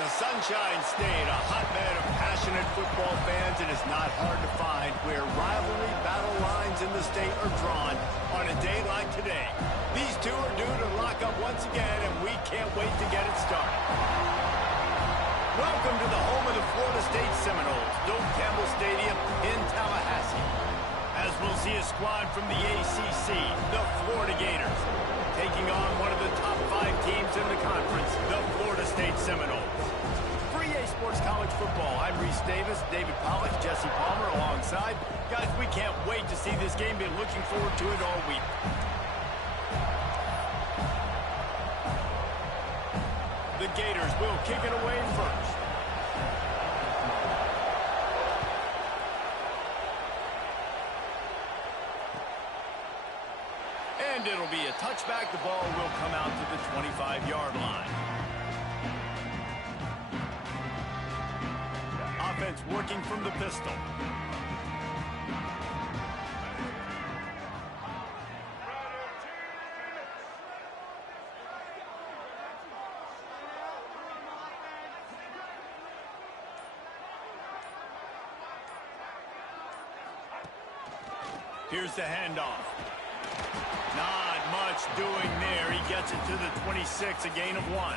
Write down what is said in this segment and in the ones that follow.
The Sunshine State, a hotbed of passionate football fans. It is not hard to find where rivalry battle lines in the state are drawn on a day like today. These two are due to lock up once again, and we can't wait to get it started. Welcome to the home of the Florida State Seminoles, Doak Campbell Stadium in Tallahassee. As we'll see a squad from the ACC, the Florida Gators, taking on one of the top 5 teams in the conference, the Florida State Seminoles. For EA Sports College Football, I'm Reese Davis, David Pollack, Jesse Palmer alongside. Guys, we can't wait to see this game. Been looking forward to it all week. The Gators will kick it away first. And it'll be a touchback. The ball will come out to the 25-yard line. Offense working from the pistol. Here's the handoff. Not much doing there. He gets it to the 26, a gain of 1.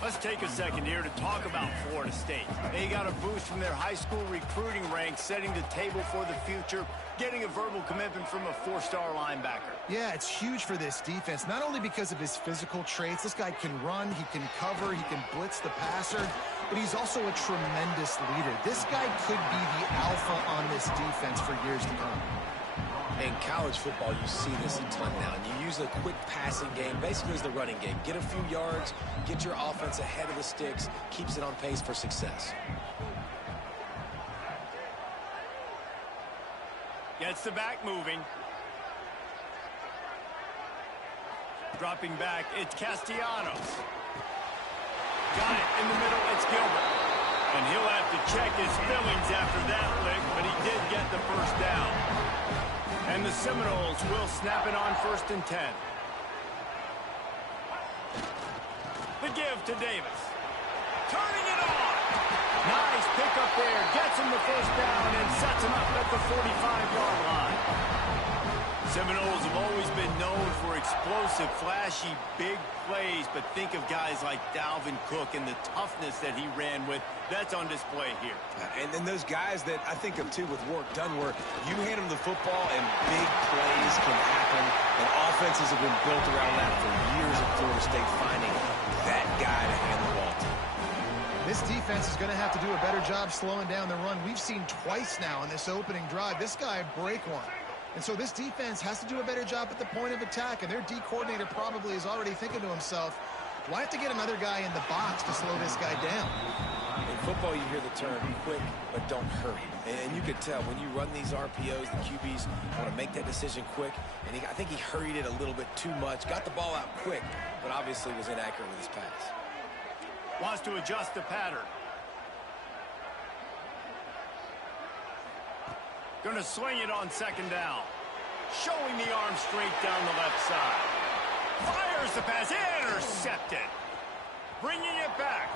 Let's take a second here to talk about Florida State. They got a boost from their high school recruiting ranks, setting the table for the future, getting a verbal commitment from a 4-star linebacker. Yeah, it's huge for this defense, not only because of his physical traits. This guy can run, he can cover, he can blitz the passer, but he's also a tremendous leader. This guy could be the alpha on this defense for years to come. In college football, you see this a ton now. You use a quick passing game, basically as the running game. Get a few yards, get your offense ahead of the sticks, keeps it on pace for success. Gets the back moving. Dropping back, it's Castellanos. Got it in the middle, it's Gilbert. And he'll have to check his feelings after that lick, but he did get the first down. And the Seminoles will snap it on 1st and 10. The give to Davis. Turning it on. Nice pickup there. Gets him the first down and sets him up at the 45-yard line. Seminoles have always been known for explosive, flashy, big plays, but think of guys like Dalvin Cook and the toughness that he ran with. That's on display here. And then those guys that I think of, too, with work done, where you hand them the football and big plays can happen, and offenses have been built around that for years at Florida State, finding that guy to hand the ball to. This defense is going to have to do a better job slowing down the run. We've seen twice now in this opening drive this guy break one. And so this defense has to do a better job at the point of attack, and their D coordinator probably is already thinking to himself, do I have to get another guy in the box to slow this guy down? In football, you hear the term quick, but don't hurry. And you can tell when you run these RPOs, the QBs want to make that decision quick. And I think he hurried it a little bit too much. Got the ball out quick, but obviously was inaccurate with his pass. Wants to adjust the pattern. Going to swing it on 2nd down. Showing the arm straight down the left side. Fires the pass. Intercepted. Bringing it back.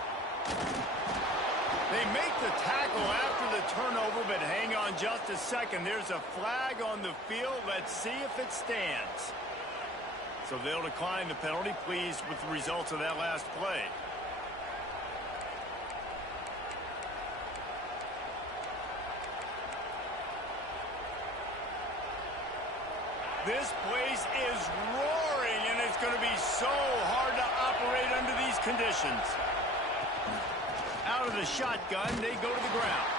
They make the tackle after the turnover, but hang on just a second. There's a flag on the field. Let's see if it stands. So they'll decline the penalty. Pleased with the results of that last play. This place is roaring, and it's going to be so hard to operate under these conditions. Out of the shotgun, they go to the ground.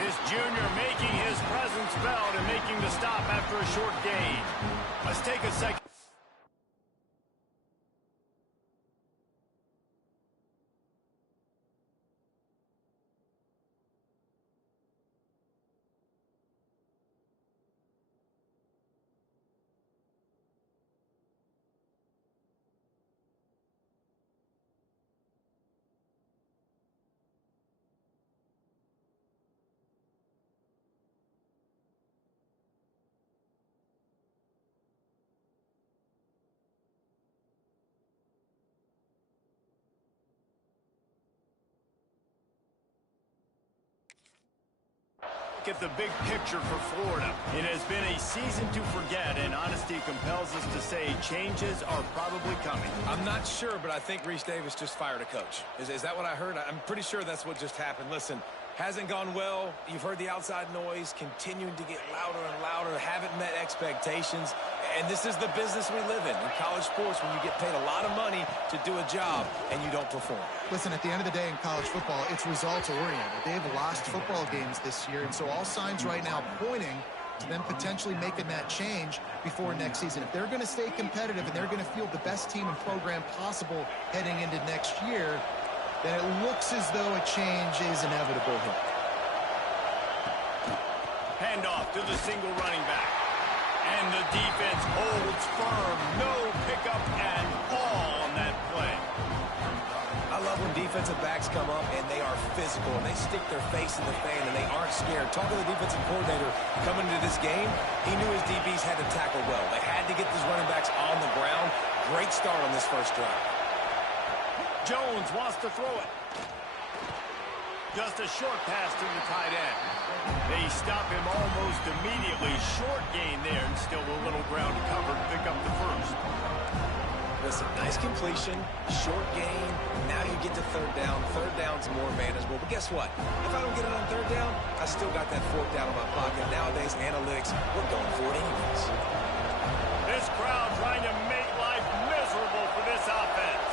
This junior making his presence felt and making the stop after a short gain. Let's take a second. look at the big picture for Florida. It has been a season to forget, and honesty compels us to say changes are probably coming. I'm not sure, but I think Reese Davis just fired a coach. Is that what I heard? I'm pretty sure that's what just happened. Listen, hasn't gone well. You've heard the outside noise continuing to get louder and louder. Haven't met expectations. And this is the business we live in college sports, when you get paid a lot of money to do a job and you don't perform. Listen, at the end of the day in college football, it's results-oriented. They've lost football games this year, and so all signs right now pointing to them potentially making that change before next season. If they're going to stay competitive and they're going to field the best team and program possible heading into next year, then it looks as though a change is inevitable here. Handoff to the single running back. And the defense holds firm. No pickup at all on that play. I love when defensive backs come up and they are physical and they stick their face in the fan and they aren't scared. Talk to the defensive coordinator coming into this game. He knew his DBs had to tackle well. They had to get these running backs on the ground. Great start on this first drive. Jones wants to throw it. Just a short pass to the tight end. They stop him almost immediately. Short gain there, and still a little ground to cover to pick up the first. Listen, nice completion, short gain. Now you get to third down. Third down's more manageable. But guess what? If I don't get it on third down, I still got that fourth down in my pocket. Nowadays, analytics, we're going for it anyways. This crowd trying to make life miserable for this offense.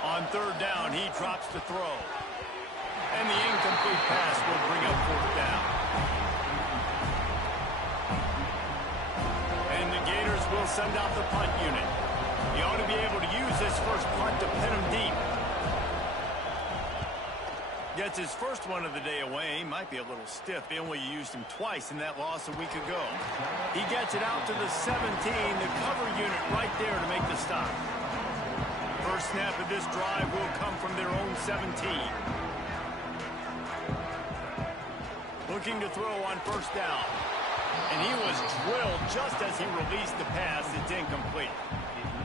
On third down, he drops to throw. And the incomplete pass will bring up fourth down. And the Gators will send out the punt unit. He ought to be able to use this first punt to pin him deep. Gets his first one of the day away. Might be a little stiff. They only used him twice in that loss a week ago. He gets it out to the 17. The cover unit right there to make the stop. First snap of this drive will come from their own 17. Looking to throw on first down. And he was drilled just as he released the pass. It's incomplete.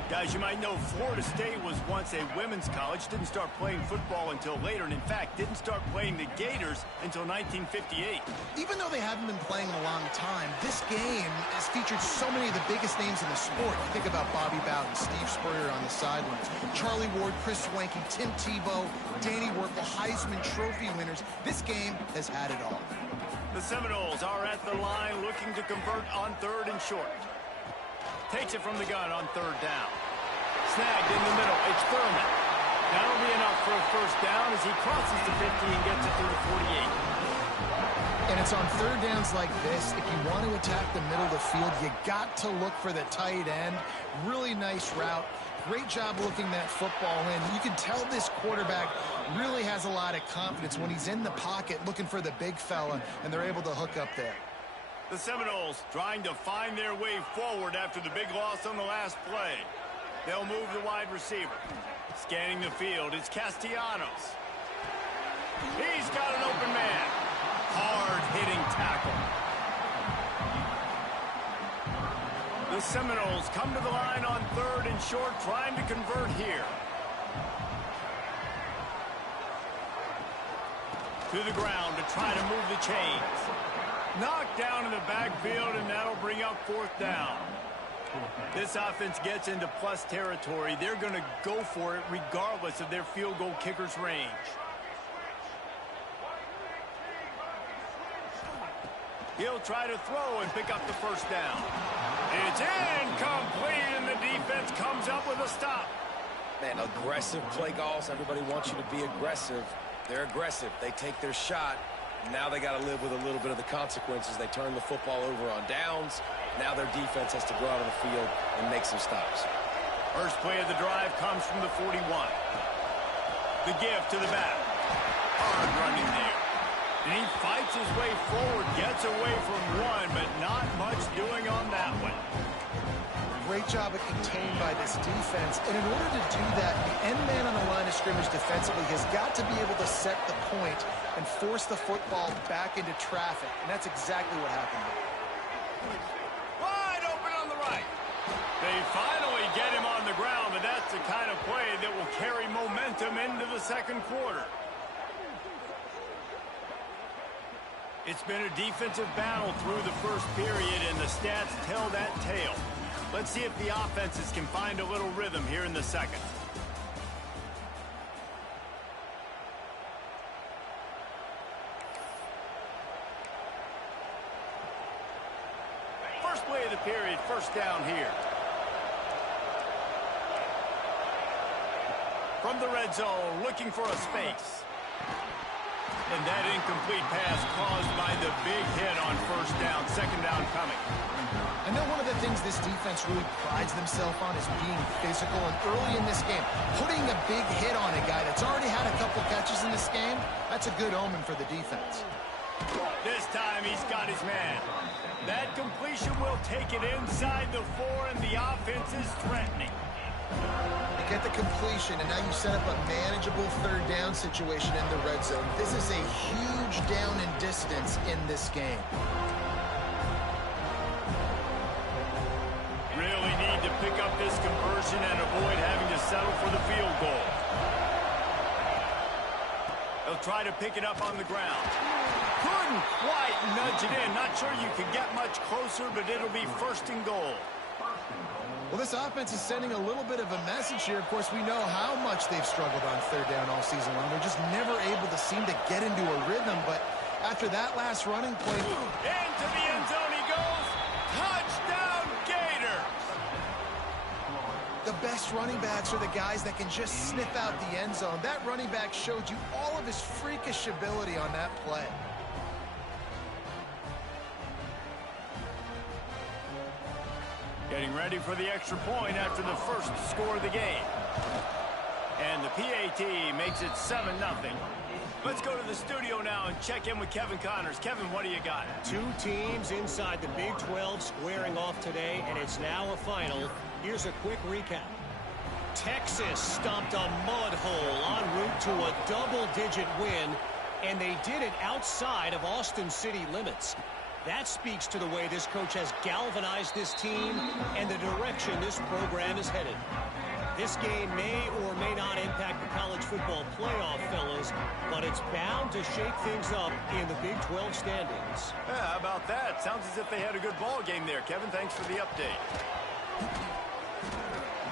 Guys, you might know Florida State was once a women's college. Didn't start playing football until later. And in fact, didn't start playing the Gators until 1958. Even though they haven't been playing in a long time, this game has featured so many of the biggest names in the sport. You think about Bobby Bowden, Steve Spurrier on the sidelines, Charlie Ward, Chris Swanky, Tim Tebow, Danny Werkle, Heisman Trophy winners. This game has had it all. The Seminoles are at the line looking to convert on third and short. Takes it from the gun on third down. Snagged in the middle. It's Thurman. That'll be enough for a first down as he crosses the 50 and gets it to the 48. And it's on third downs like this. If you want to attack the middle of the field, you got to look for the tight end. Really nice route. Great job looking that football in. You can tell this quarterback really has a lot of confidence when he's in the pocket looking for the big fella, and they're able to hook up there. The Seminoles trying to find their way forward after the big loss on the last play. They'll move the wide receiver. Scanning the field, it's Castellanos. He's got an open man. Hard-hitting tackle. The Seminoles come to the line on third and short, trying to convert here. To the ground to try to move the chains. Knocked down in the backfield, and that'll bring up fourth down. This offense gets into plus territory. They're going to go for it regardless of their field goal kicker's range. He'll try to throw and pick up the first down. It's incomplete, and the defense comes up with a stop. Man, aggressive play calls. Everybody wants you to be aggressive. They're aggressive. They take their shot. Now they got to live with a little bit of the consequences. They turn the football over on downs. Now their defense has to go out on the field and make some stops. First play of the drive comes from the 41. The give to the back. Hard running there. And he fights his way forward, gets away from one, but not much doing on that one. Great job at contained by this defense. And in order to do that, the end man on the line of scrimmage defensively has got to be able to set the point and force the football back into traffic. And that's exactly what happened here. Wide open on the right. They finally get him on the ground, but that's the kind of play that will carry momentum into the second quarter. It's been a defensive battle through the first period, and the stats tell that tale. Let's see if the offenses can find a little rhythm here in the second. First play of the period, first down here. From the red zone, looking for a space. And that incomplete pass caused by the big hit on first down, second down coming. I know one of the things this defense really prides themselves on is being physical, and early in this game, putting a big hit on a guy that's already had a couple catches in this game, that's a good omen for the defense. This time he's got his man. That completion will take it inside the 4, and the offense is threatening. You get the completion, and now you set up a manageable third down situation in the red zone. This is a huge down in distance in this game. Really need to pick up this conversion and avoid having to settle for the field goal. They'll try to pick it up on the ground. Couldn't quite nudge it in. Not sure you could get much closer, but it'll be first and goal. Well, this offense is sending a little bit of a message here. Of course, we know how much they've struggled on third down all season long. They're just never able to seem to get into a rhythm. But after that last running play... Into the end zone he goes. Touchdown, Gators! The best running backs are the guys that can just sniff out the end zone. That running back showed you all of his freakish ability on that play. Getting ready for the extra point after the first score of the game. And the PAT makes it 7-0. Let's go to the studio now and check in with Kevin Connors. Kevin, what do you got? Two teams inside the Big 12 squaring off today, and it's now a final. Here's a quick recap. Texas stomped a mud hole en route to a double-digit win, and they did it outside of Austin city limits. That speaks to the way this coach has galvanized this team and the direction this program is headed. This game may or may not impact the college football playoff, fellas, but it's bound to shake things up in the Big 12 standings. Yeah, how about that? Sounds as if they had a good ball game there. Kevin, thanks for the update.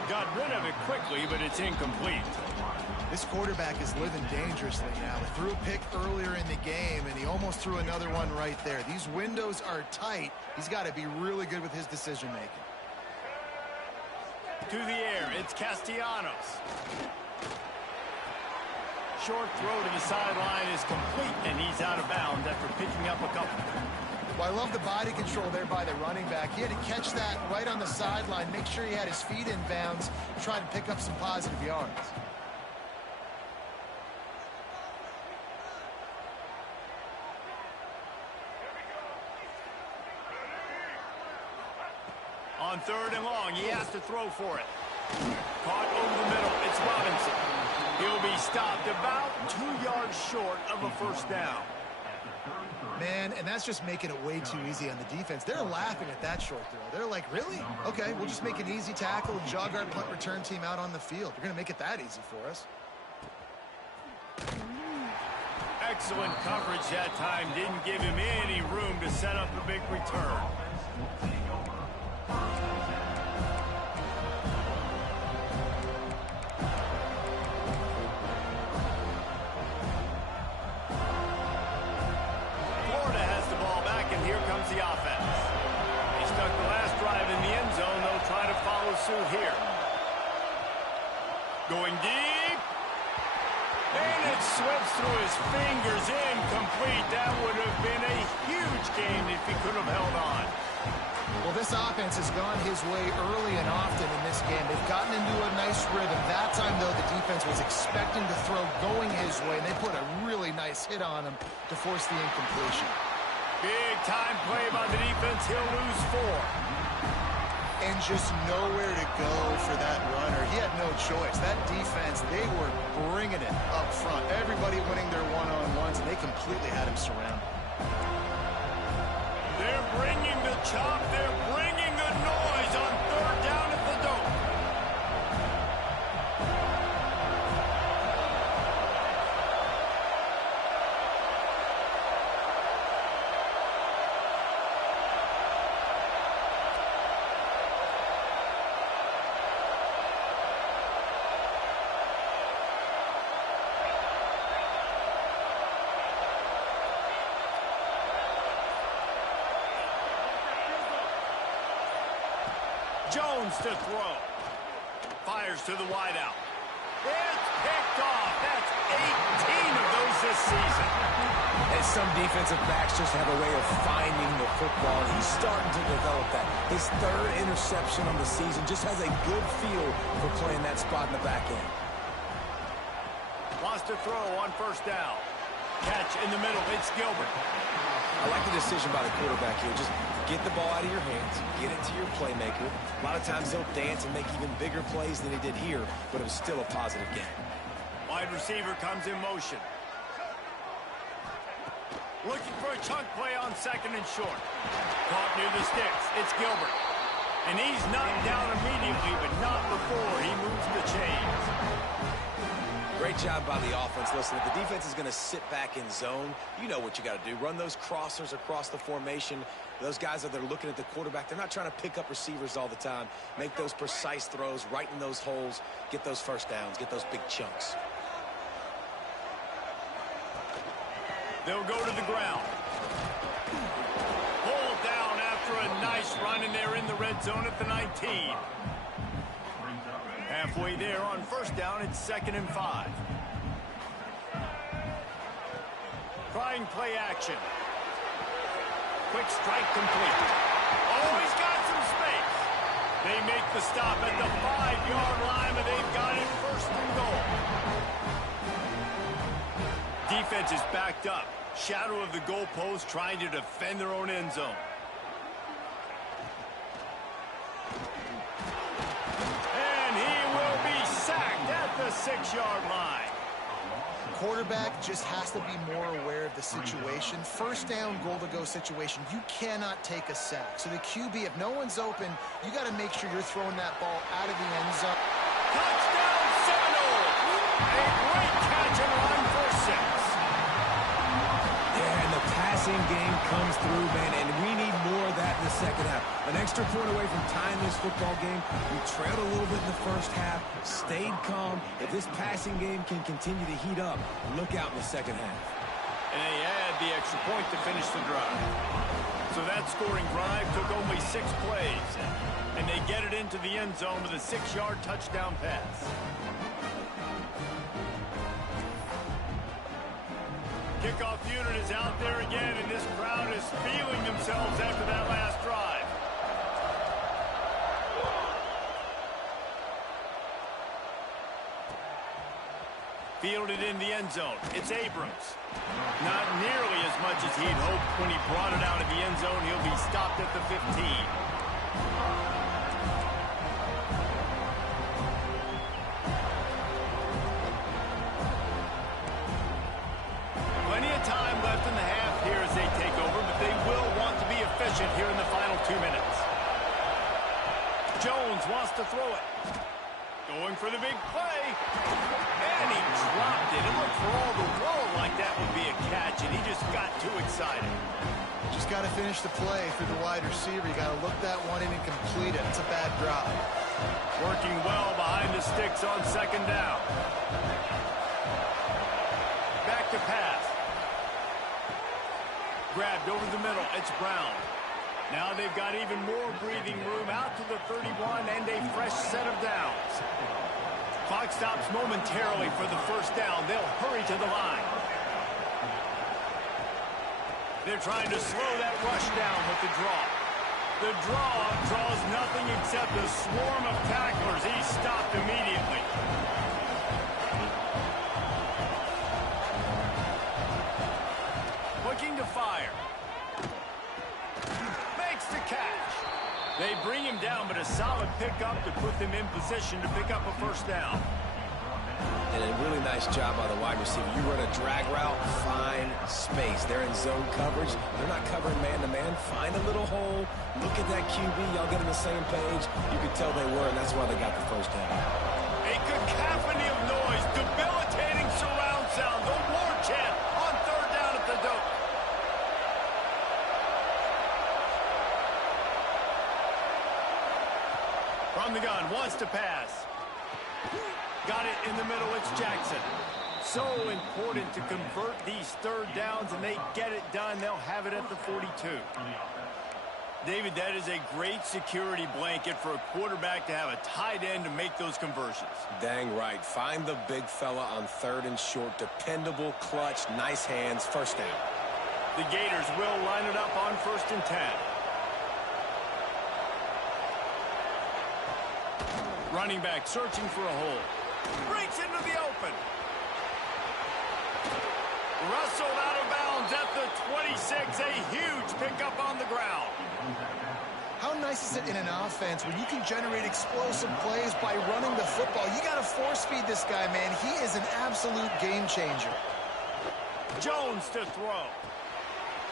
Got rid of it quickly, but it's incomplete. This quarterback is living dangerously now. He threw a pick earlier in the game, and he almost threw another one right there. These windows are tight. He's got to be really good with his decision-making. To the air, it's Castellanos. Short throw to the sideline is complete, and he's out of bounds after picking up a couple. Well, I love the body control there by the running back. He had to catch that right on the sideline, make sure he had his feet in bounds, try to pick up some positive yards. On third and long, he has to throw for it. Caught over the middle, it's Robinson. He'll be stopped about 2 yards short of a first down. Man, and that's just making it way too easy on the defense. They're laughing at that short throw. They're like, really? Okay, we'll just make an easy tackle and jog our punt return team out on the field. You're going to make it that easy for us. Excellent coverage that time. Didn't give him any room to set up a big return. The offense. He stuck the last drive in the end zone. They'll try to follow suit here. Going deep. And it slips through his fingers. Incomplete. That would have been a huge game if he could have held on. Well, this offense has gone his way early and often in this game. They've gotten into a nice rhythm. That time, though, the defense was expecting to throw going his way, and they put a really nice hit on him to force the incompletion. Big time play by the defense. He'll lose 4. And just nowhere to go for that runner. He had no choice. That defense, they were bringing it up front. Everybody winning their one-on-ones, and they completely had him surrounded. They're bringing the chop. They're bringing the noise on third down at the Dome. Jones to throw. Fires to the wideout. It's picked off. That's 18 of those this season. And some defensive backs just have a way of finding the football. He's starting to develop that. His third interception on the season just has a good feel for playing that spot in the back end. Wants to throw on first down. Catch in the middle. It's Gilbert. I like the decision by the quarterback here. Just get the ball out of your hands, get it to your playmaker. A lot of times he'll dance and make even bigger plays than he did here, but it was still a positive game. Wide receiver comes in motion. Looking for a chunk play on second and short. Caught near the sticks. It's Gilbert. And he's knocked down immediately, but not before he moves the chains. Great job by the offense. Listen, if the defense is going to sit back in zone, you know what you got to do. Run those crossers across the formation. Those guys that are looking at the quarterback, they're not trying to pick up receivers all the time. Make those precise throws, right in those holes, get those first downs, get those big chunks. They'll go to the ground. Pulled down after a nice run, and they're in the red zone at the 19. Halfway there on first down, it's 2nd and 5. Trying play action. Quick strike complete. Oh, he's got some space. They make the stop at the 5-yard line, but they've got it 1st and goal. Defense is backed up. Shadow of the goalpost, trying to defend their own end zone. The 6-yard line. Quarterback just has to be more aware of the situation. First down, goal-to-go situation. You cannot take a sack. So the QB, if no one's open, you got to make sure you're throwing that ball out of the end zone. Touchdown, Seminoles! A great catch and run for 6. Yeah, and the passing game comes through, man, and we need more of that in the second half. An extra point away from tying this football game. We trailed a little bit in the first half, stayed calm. If this passing game can continue to heat up, look out in the second half. And they add the extra point to finish the drive. So that scoring drive took only 6 plays, and they get it into the end zone with a 6-yard touchdown pass. Kickoff unit is out there again, and this crowd is feeling themselves after that last drive. Fielded in the end zone. It's Abrams. Not nearly as much as he'd hoped when he brought it out of the end zone. He'll be stopped at the 15. Plenty of time left in the half here as they take over, but they will want to be efficient here in the final 2 minutes. Jones wants to throw it. Going for the big play. And he dropped it. It looked for all the world like that would be a catch, and he just got too excited. Just got to finish the play through the wide receiver. You got to look that one in and complete it. It's a bad drop. Working well behind the sticks on second down. Back to pass. Grabbed over the middle. It's Brown. Now they've got even more breathing room out to the 31 and a fresh set of downs. Clock stops momentarily for the first down. They'll hurry to the line. They're trying to slow that rush down with the draw. The draw draws nothing except a swarm of tacklers. He's stopped immediately. Looking to fire. Makes the catch. They bring him down, but a solid pickup to put them in position to pick up a first down. And a really nice job by the wide receiver. You run a drag route, find space. They're in zone coverage. They're not covering man-to-man. Find a little hole. Look at that QB. Y'all get on the same page. You could tell they were, and that's why they got the first down. A cacophony of noise, debilitating surround sound. The war chant on third down at the dope. From the gun, wants to pass. Got it in the middle, it's Jackson. So important to convert these third downs, and they get it done. They'll have it at the 42. David, that is a great security blanket for a quarterback to have a tight end to make those conversions. Dang right. Find the big fella on third and short. Dependable, clutch, nice hands, first down. The Gators will line it up on 1st and 10. Running back searching for a hole. Breaks into the open. Rustled out of bounds at the 26. A huge pickup on the ground. How nice is it in an offense where you can generate explosive plays by running the football? You got to force feed this guy, man. He is an absolute game changer. Jones to throw.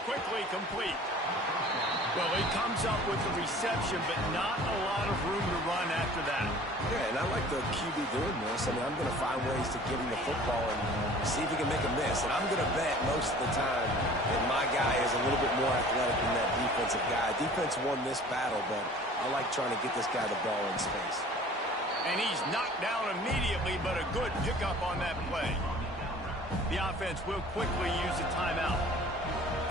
Quickly complete. Well, he comes up with the reception, but not a lot of room to run after that. Yeah, and I like the QB doing this. I mean, I'm going to find ways to give him the football and see if he can make a miss. And I'm going to bet most of the time that my guy is a little bit more athletic than that defensive guy. Defense won this battle, but I like trying to get this guy the ball in space. And he's knocked down immediately, but a good pickup on that play. The offense will quickly use a timeout.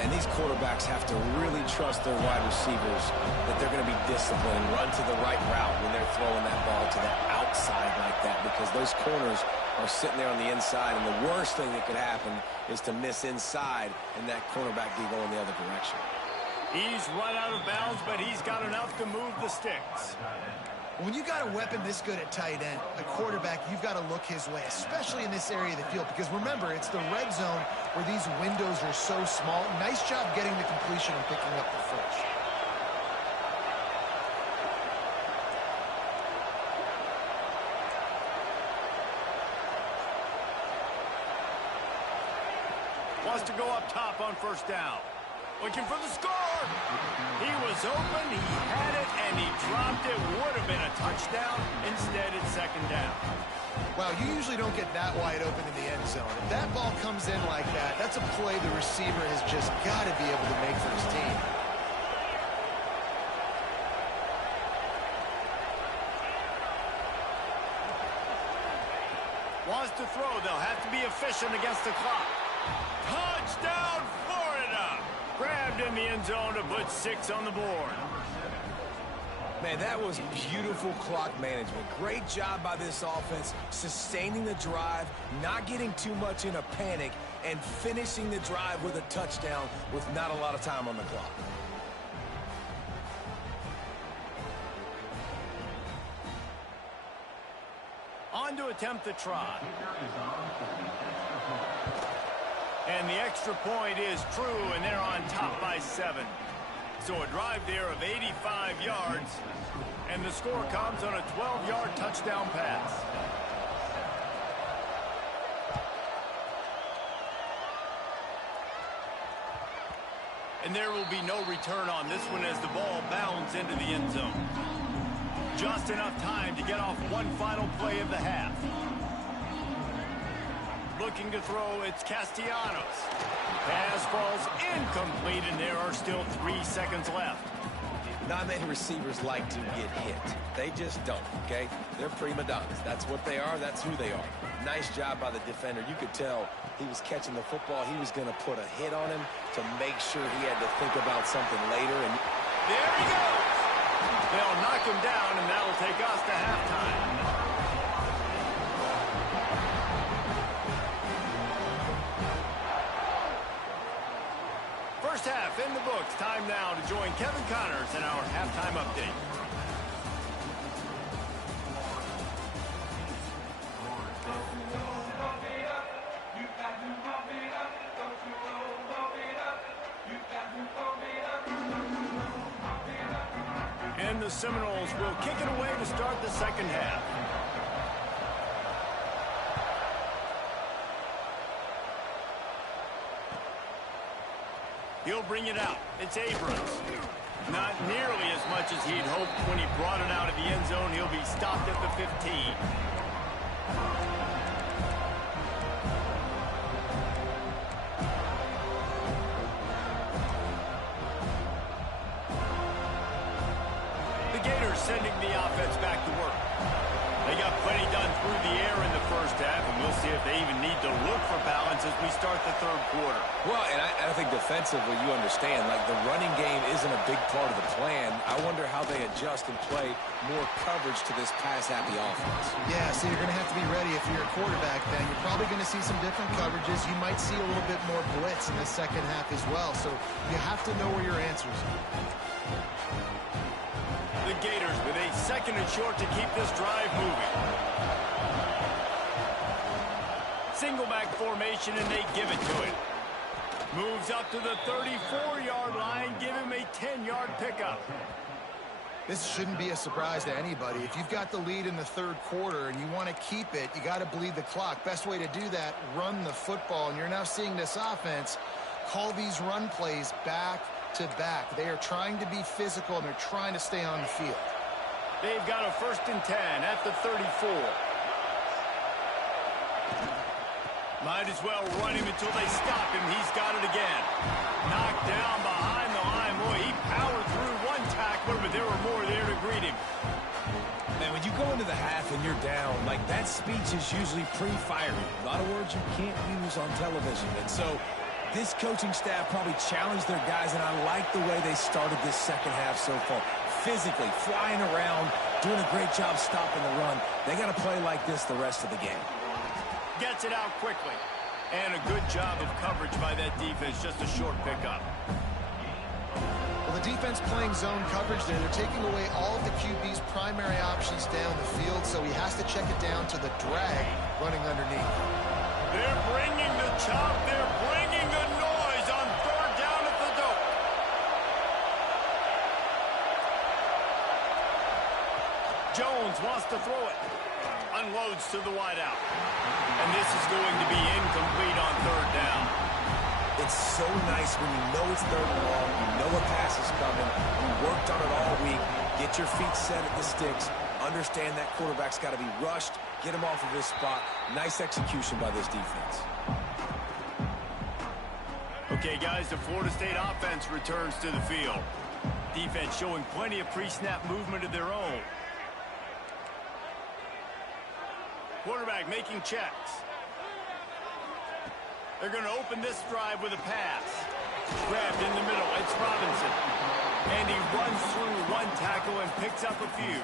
And these quarterbacks have to really trust their wide receivers that they're going to be disciplined, run to the right route when they're throwing that ball to the outside like that, because those corners are sitting there on the inside, and the worst thing that could happen is to miss inside and that cornerback be going the other direction. He's run out of bounds, but he's got enough to move the sticks. When you got a weapon this good at tight end, a quarterback, you've got to look his way, especially in this area of the field. Because remember, it's the red zone where these windows are so small. Nice job getting the completion and picking up the first. Wants to go up top on 1st down. Looking for the score. He was open, he had it, and he dropped it. Would have been a touchdown. Instead, it's 2nd down. Wow, you usually don't get that wide open in the end zone. If that ball comes in like that, that's a play the receiver has just got to be able to make for his team. Wants to throw. They'll have to be efficient against the clock. Touchdown, Florida! Grabbed in the end zone to put 6 on the board. Man, that was beautiful clock management. Great job by this offense, sustaining the drive, not getting too much in a panic, and finishing the drive with a touchdown with not a lot of time on the clock. On to attempt the try. And the extra point is true, and they're on top by 7. So a drive there of 85 yards, and the score comes on a 12-yard touchdown pass. And there will be no return on this one as the ball bounds into the end zone. Just enough time to get off one final play of the half. Looking to throw, it's Castellanos. Pass falls incomplete, and there are still 3 seconds left. Not many receivers like to get hit. They just don't, okay? They're prima donnas. That's what they are. That's who they are. Nice job by the defender. You could tell he was catching the football. He was going to put a hit on him to make sure he had to think about something later. And there he goes. They'll knock him down, and that'll take us to halftime. First half in the books. Time now to join Kevin Connors in our halftime update. And the Seminoles will kick it away to start the second half. He'll bring it out. It's Abrams. Not nearly as much as he'd hoped when he brought it out of the end zone. He'll be stopped at the 15. The Gators sending the offense back to work. They got plenty done through the air in the first half, and we'll see if they even need to look for balance as we start the third quarter. Well, and I think defensively, you understand, like the running game isn't a big part of the plan. I wonder how they adjust and play more coverage to this pass-happy offense. Yeah, so you're going to have to be ready if you're a quarterback then. You're probably going to see some different coverages. You might see a little bit more blitz in the second half as well. So you have to know where your answers are. The Gators with a second and short to keep this drive moving. Single back formation, and they give it to him. Moves up to the 34-yard line. Give him a 10-yard pickup. This shouldn't be a surprise to anybody. If you've got the lead in the third quarter and you want to keep it, you got to bleed the clock. Best way to do that, run the football. And you're now seeing this offense call these run plays back to back. They are trying to be physical, and they're trying to stay on the field. They've got a 1st and 10 at the 34. Might as well run him until they stop him. He's got it again. Knocked down behind the line. Boy, he powered through one tackler, but there were more there to greet him. Man, when you go into the half and you're down, like that speech is usually pre-firing. A lot of words you can't use on television. And so this coaching staff probably challenged their guys, and I like the way they started this second half so far. Physically, flying around, doing a great job stopping the run. They got to play like this the rest of the game. Gets it out quickly. And a good job of coverage by that defense. Just a short pickup. Well, the defense playing zone coverage there. They're taking away all of the QB's primary options down the field, so he has to check it down to the drag running underneath. They're bringing the chop. They're bringing the noise on 3rd down at the dope. Jones wants to throw it. Unloads to the wideout. And this is going to be incomplete on 3rd down. It's so nice when you know it's 3rd and long, you know a pass is coming, you worked on it all week, get your feet set at the sticks, understand that quarterback's got to be rushed, get him off of his spot. Nice execution by this defense. Okay, guys, the Florida State offense returns to the field. Defense showing plenty of pre-snap movement of their own. Quarterback making checks. They're going to open this drive with a pass. Grabbed in the middle. It's Robinson. And he runs through one tackle and picks up a few.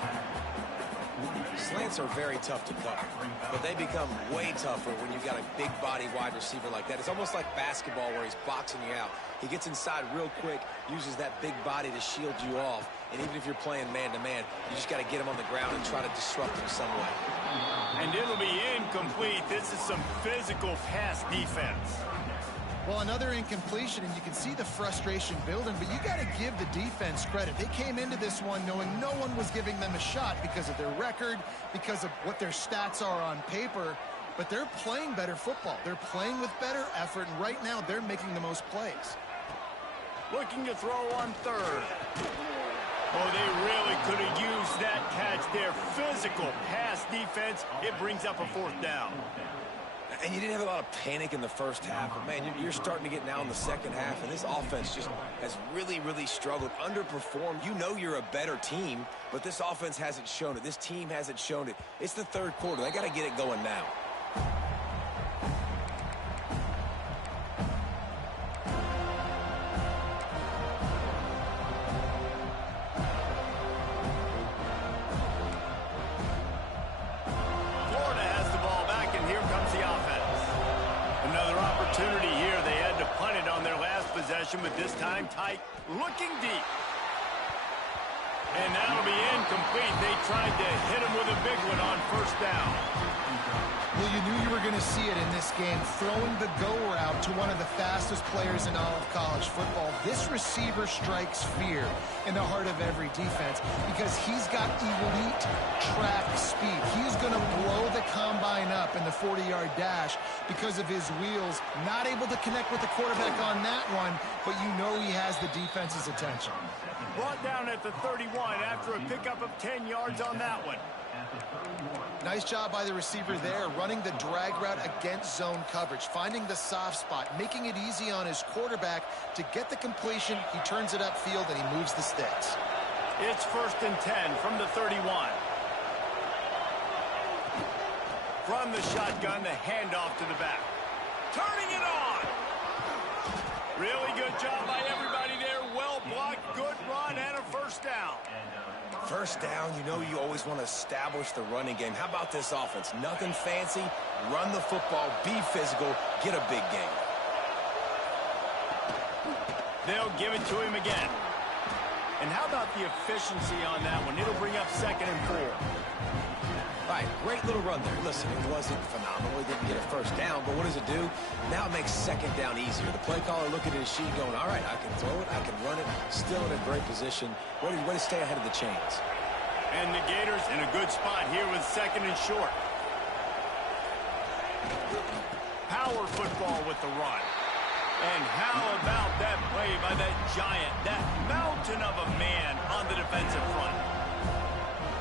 Slants are very tough to cover, but they become way tougher when you've got a big body wide receiver like that. It's almost like basketball where he's boxing you out. He gets inside real quick, uses that big body to shield you off, and even if you're playing man-to-man, you just got to get him on the ground and try to disrupt him some way. And it'll be incomplete. This is some physical pass defense. Well, another incompletion, and you can see the frustration building, but you got to give the defense credit. They came into this one knowing no one was giving them a shot because of their record, because of what their stats are on paper, but they're playing better football. They're playing with better effort, and right now they're making the most plays. Looking to throw on 3rd. Oh, they really could have used that catch there. Physical pass defense. It brings up a 4th down. And you didn't have a lot of panic in the first half, but man, you're starting to get now in the second half, and this offense just has really, really struggled, underperformed. You know you're a better team, but this offense hasn't shown it. This team hasn't shown it. It's the 3rd quarter. They got to get it going now. But this time tight, looking deep. And that'll be incomplete. They tried to hit him with a big one on first down. Well, you knew you were going to see it in this game, throwing the go route to one of the fastest players in all of college football. This receiver strikes fear in the heart of every defense because he's got elite track speed. He's going to blow the combine up in the 40-yard dash because of his wheels. Not able to connect with the quarterback on that one, but you know he has the defense's attention. Brought down at the 31 after a pickup of 10 yards on that one. Nice job by the receiver there, running the drag route against zone coverage, finding the soft spot, making it easy on his quarterback to get the completion. He turns it upfield and he moves the sticks. It's 1st and 10 from the 31. From the shotgun, the handoff to the back. Turning it on. Really good job by everybody there. Well blocked, good run, and a first down. First down, you know you always want to establish the running game. How about this offense? Nothing fancy. Run the football, be physical, get a big gain. They'll give it to him again. And how about the efficiency on that one? It'll bring up 2nd and 4. All right, great little run there. Listen, it wasn't phenomenal. He didn't get a first down, but what does it do? Now it makes 2nd down easier. The play caller looking at his sheet going, all right, I can throw it, I can run it, still in a great position. Way to stay ahead of the chains. And the Gators in a good spot here with 2nd and short. Power football with the run. And how about that play by that giant, that mountain of a man on the defensive front?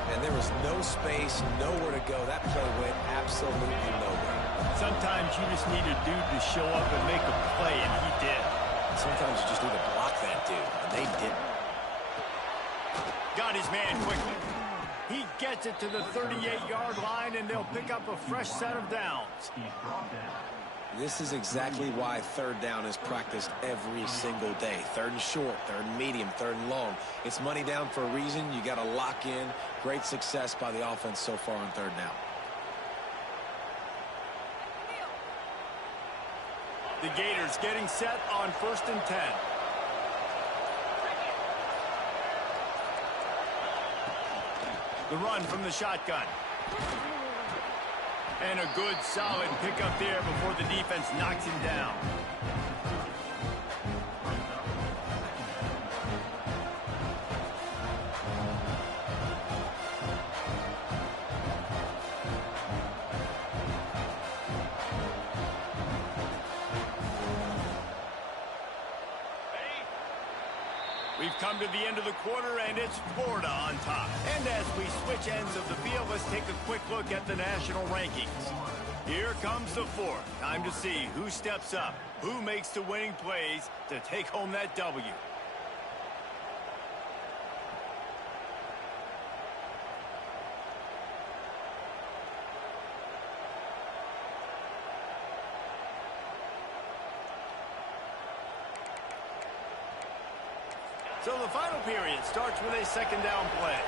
And there was no space, nowhere to go. That play went absolutely nowhere. Sometimes you just need a dude to show up and make a play, and he did. Sometimes you just need to block that dude, and they didn't. Got his man quickly. He gets it to the 38-yard line, and they'll pick up a fresh set of downs. This is exactly why 3rd down is practiced every single day. 3rd and short, 3rd and medium, 3rd and long. It's money down for a reason. You got to lock in. Great success by the offense so far on 3rd down. The Gators getting set on 1st and 10. The run from the shotgun. And a good, solid pickup there before the defense knocks him down. We've come to the end of the quarter, and it's Florida on top. And as we switch ends of the field, let's take a quick look at the national rankings. Here comes the 4th. Time to see who steps up, who makes the winning plays to take home that W. So the final period starts with a 2nd down play.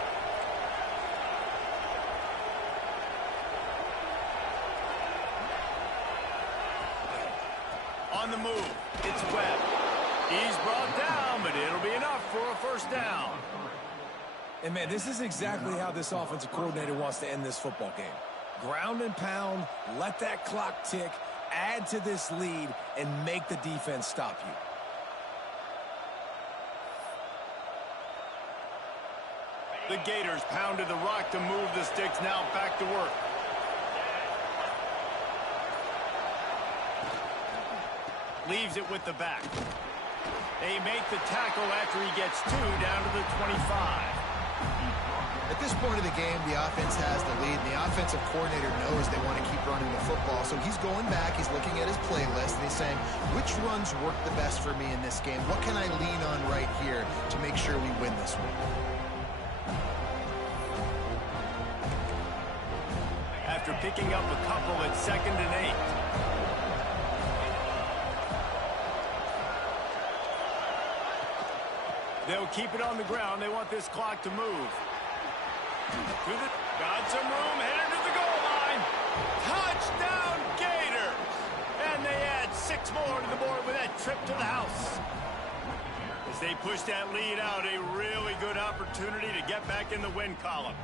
On the move, it's Webb. He's brought down, but it'll be enough for a first down. And, man, this is exactly how this offensive coordinator wants to end this football game. Ground and pound, let that clock tick, add to this lead, and make the defense stop you. The Gators pounded the rock to move the sticks, now back to work. Leaves it with the back. They make the tackle after he gets 2 down to the 25. At this point of the game, the offense has the lead, and the offensive coordinator knows they want to keep running the football. So he's going back, he's looking at his playlist, and he's saying, which runs work the best for me in this game? What can I lean on right here to make sure we win this one? After picking up a couple at 2nd and 8. They'll keep it on the ground. They want this clock to move. Got some room, headed to the goal line. Touchdown, Gators! And they add 6 more to the board with that trip to the house. The As they push that lead out, a really good opportunity to get back in the win column.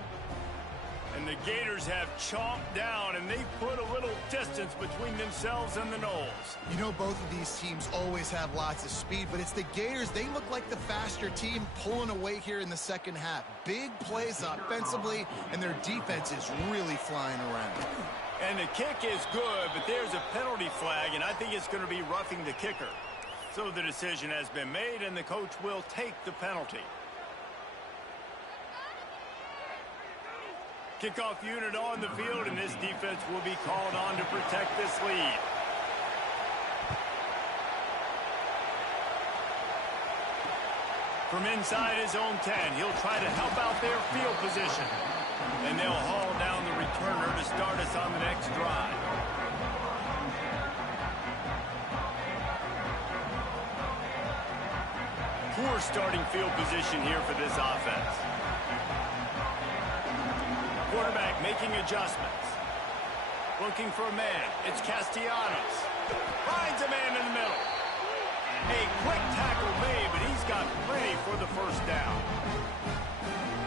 And the Gators have chomped down, and they've put a little distance between themselves and the Noles. You know, both of these teams always have lots of speed, but it's the Gators. They look like the faster team pulling away here in the second half. Big plays offensively, and their defense is really flying around. And the kick is good, but there's a penalty flag, and I think it's going to be roughing the kicker. So the decision has been made, and the coach will take the penalty. Kickoff unit on the field, and this defense will be called on to protect this lead. From inside his own 10, he'll try to help out their field position. And they'll haul down the returner to start us on the next drive. Poor starting field position here for this offense. Quarterback making adjustments. Looking for a man. It's Castellanos. Finds a man in the middle. A quick tackle made, but he's got plenty for the first down.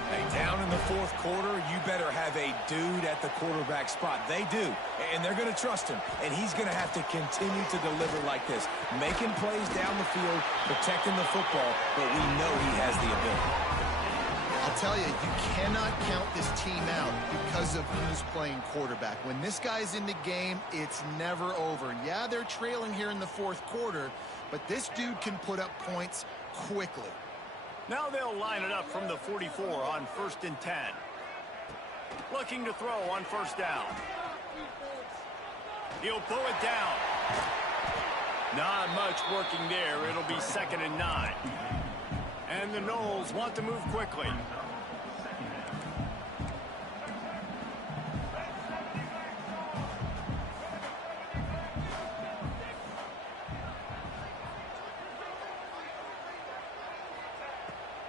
Hey, down in the fourth quarter, you better have a dude at the quarterback spot. They do, and they're going to trust him. And he's going to have to continue to deliver like this. Making plays down the field, protecting the football, but we know he has the ability. I'll tell you, you cannot count this team out because of who's playing quarterback. When this guy's in the game, it's never over. And yeah, they're trailing here in the fourth quarter, but this dude can put up points quickly. Now they'll line it up from the 44 on 1st and 10. Looking to throw on first down. He'll pull it down. Not much working there. It'll be 2nd and 9. And the Noles want to move quickly.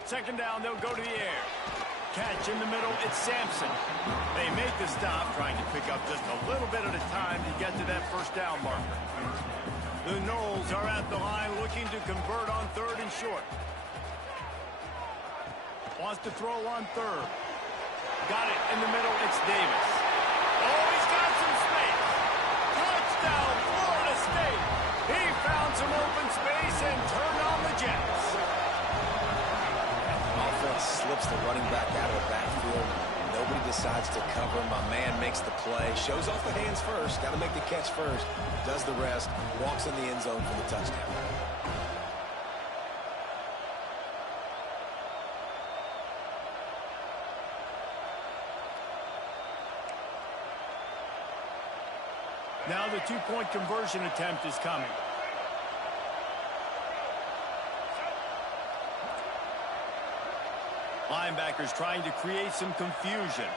Second down, they'll go to the air. Catch in the middle, it's Sampson. They make the stop, trying to pick up just a little bit at a time to get to that first down marker. The Noles are at the line looking to convert on 3rd and short. Wants to throw on 3rd. Got it in the middle, it's Davis. Oh, he's got some space. Touchdown, Florida State. He found some open space and turned on the Jets. Offense slips the running back out of the backfield. Nobody decides to cover him. My man makes the play. Shows off the hands first. Got to make the catch first. Does the rest. Walks in the end zone for the touchdown. Now the two-point conversion attempt is coming. Linebackers trying to create some confusion.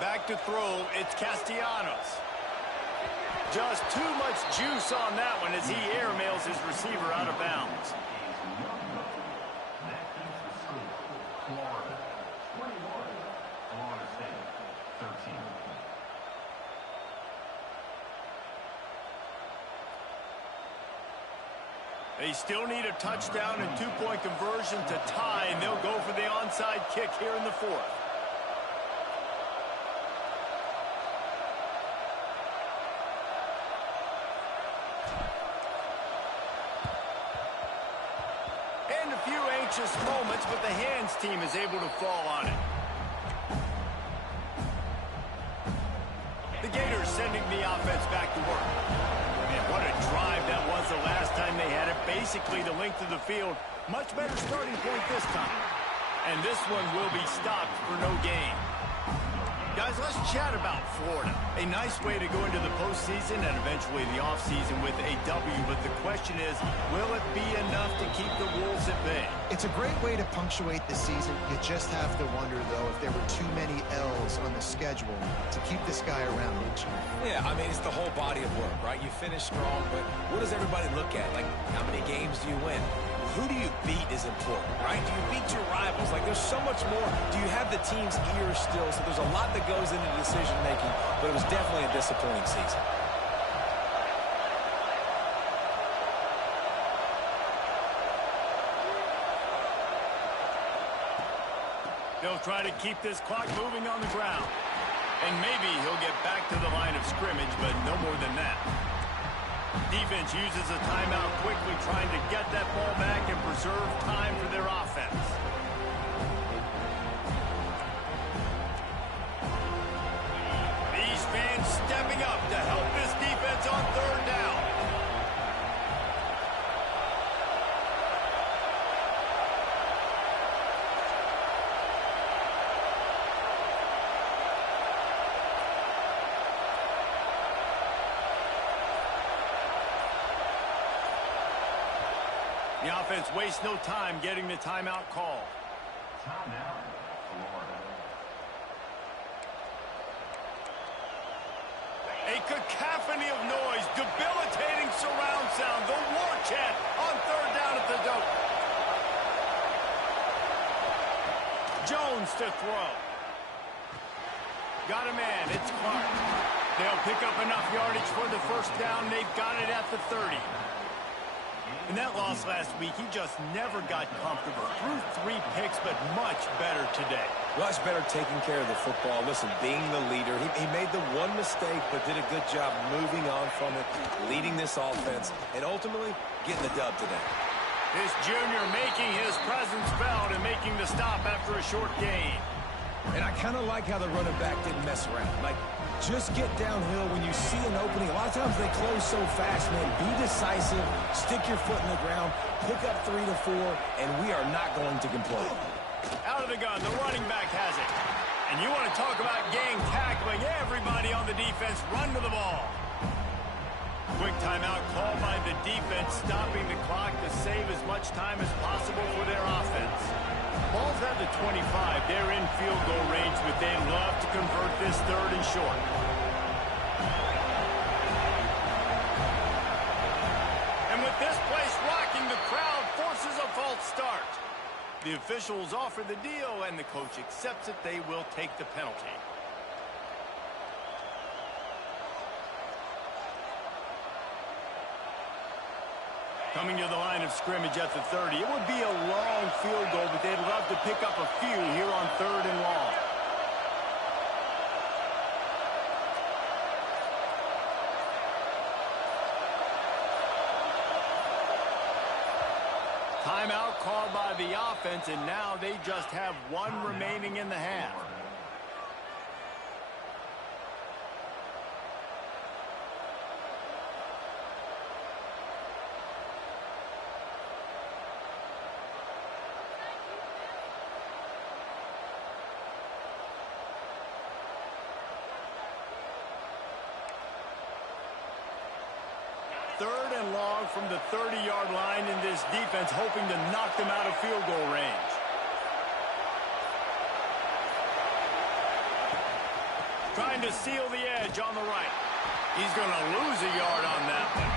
Back to throw, it's Castellanos. Just too much juice on that one as he airmails his receiver out of bounds. They still need a touchdown and two-point conversion to tie, and they'll go for the onside kick here in the 4th. And a few anxious moments, but the hands team is able to fall on it. The Gators sending the offense back to work. And what a drive that was the last time they had it. Basically the length of the field. Much better starting point this time. And this one will be stopped for no gain. Guys, let's chat about Florida. A nice way to go into the postseason and eventually the offseason with a W. But the question is, will it be enough to keep the Wolves at bay? It's a great way to punctuate the season. You just have to wonder, though, if there were too many L's on the schedule to keep this guy around each year. Yeah, I mean, it's the whole body of work, right? You finish strong, but what does everybody look at? Like, how many games do you win? Who do you beat is important, right? Do you beat your rivals? Like, there's so much more. Do you have the team's ears still? So there's a lot that goes into decision-making, but it was definitely a disappointing season. He'll try to keep this clock moving on the ground. And maybe he'll get back to the line of scrimmage, but no more than that. Defense uses a timeout quickly, trying to get that ball back and preserve time for their offense. These fans stepping up to help this defense on third down. The offense wastes no time getting the timeout call. Timeout, Florida. A cacophony of noise, debilitating surround sound, the war chant on third down at the dope. Jones to throw. Got a man, it's Clark. They'll pick up enough yardage for the first down. They've got it at the 30. In that loss last week, he just never got comfortable. Threw 3 picks, but much better today. Much better taking care of the football. Listen, being the leader, he made the one mistake, but did a good job moving on from it, leading this offense, and ultimately getting the dub today. This junior making his presence felt and making the stop after a short gain. And I kind of like how the running back didn't mess around. Like, just get downhill when you see an opening. A lot of times they close so fast, man. Be decisive, stick your foot in the ground, pick up 3 to 4, and we are not going to complain. Out of the gun, the running back has it. And you want to talk about gang tackling. Everybody on the defense run to the ball. Quick timeout called by the defense, stopping the clock to save as much time as possible for their offense. Ball's at the 25. They're in field goal range, but they'd love to convert this third and short. And with this place rocking, the crowd forces a false start. The officials offer the deal, and the coach accepts it. They will take the penalty. Coming to the line of scrimmage at the 30. It would be a long field goal, but they'd love to pick up a few here on third and long. Timeout called by the offense, and now they just have 1 remaining in the half. Third and long from the 30-yard line, in this defense hoping to knock them out of field goal range. Trying to seal the edge on the right. He's going to lose a yard on that one.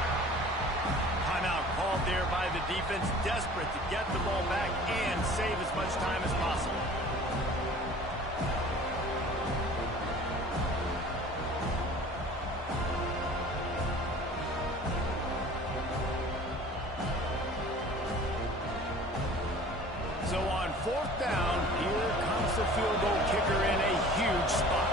Timeout called there by the defense, desperate to get the ball back and save as much time as possible. So on fourth down, here comes the field goal kicker in a huge spot.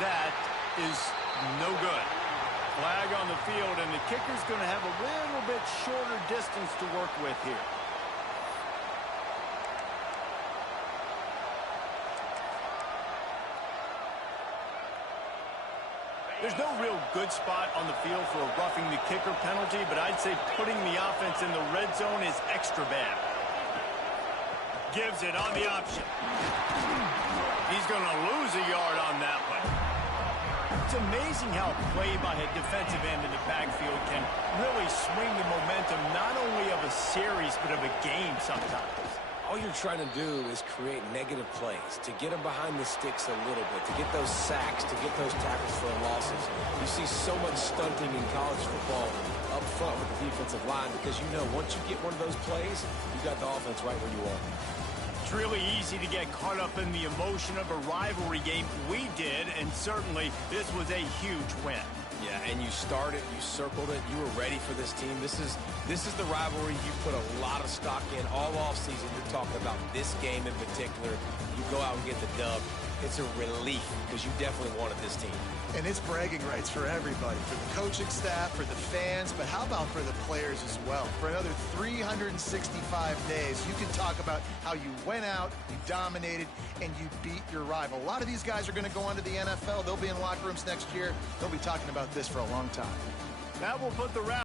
That is no good. Flag on the field, and the kicker's going to have a little bit shorter distance to work with here. There's no real good spot on the field for a roughing the kicker penalty, but I'd say putting the offense in the red zone is extra bad. Gives it on the option. He's going to lose a yard on that one. It's amazing how play by a defensive end in the backfield can really swing the momentum not only of a series, but of a game sometimes. All you're trying to do is create negative plays, to get them behind the sticks a little bit, to get those sacks, to get those tackles for losses. You see so much stunting in college football up front with the defensive line because you know once you get one of those plays, you got the offense right where you are. really easy to get caught up in the emotion of a rivalry game. We did, and certainly this was a huge win. Yeah, and you started, you circled it, you were ready for this team. This is the rivalry you put a lot of stock in all offseason. You're talking about this game in particular. You go out and get the dub. It's a relief because you definitely wanted this team. And it's bragging rights for everybody, for the coaching staff, for the fans, but how about for the players as well? For another 365 days, you can talk about how you went out, you dominated, and you beat your rival. A lot of these guys are going to go on to the NFL. They'll be in locker rooms next year. They'll be talking about this for a long time. That will put the round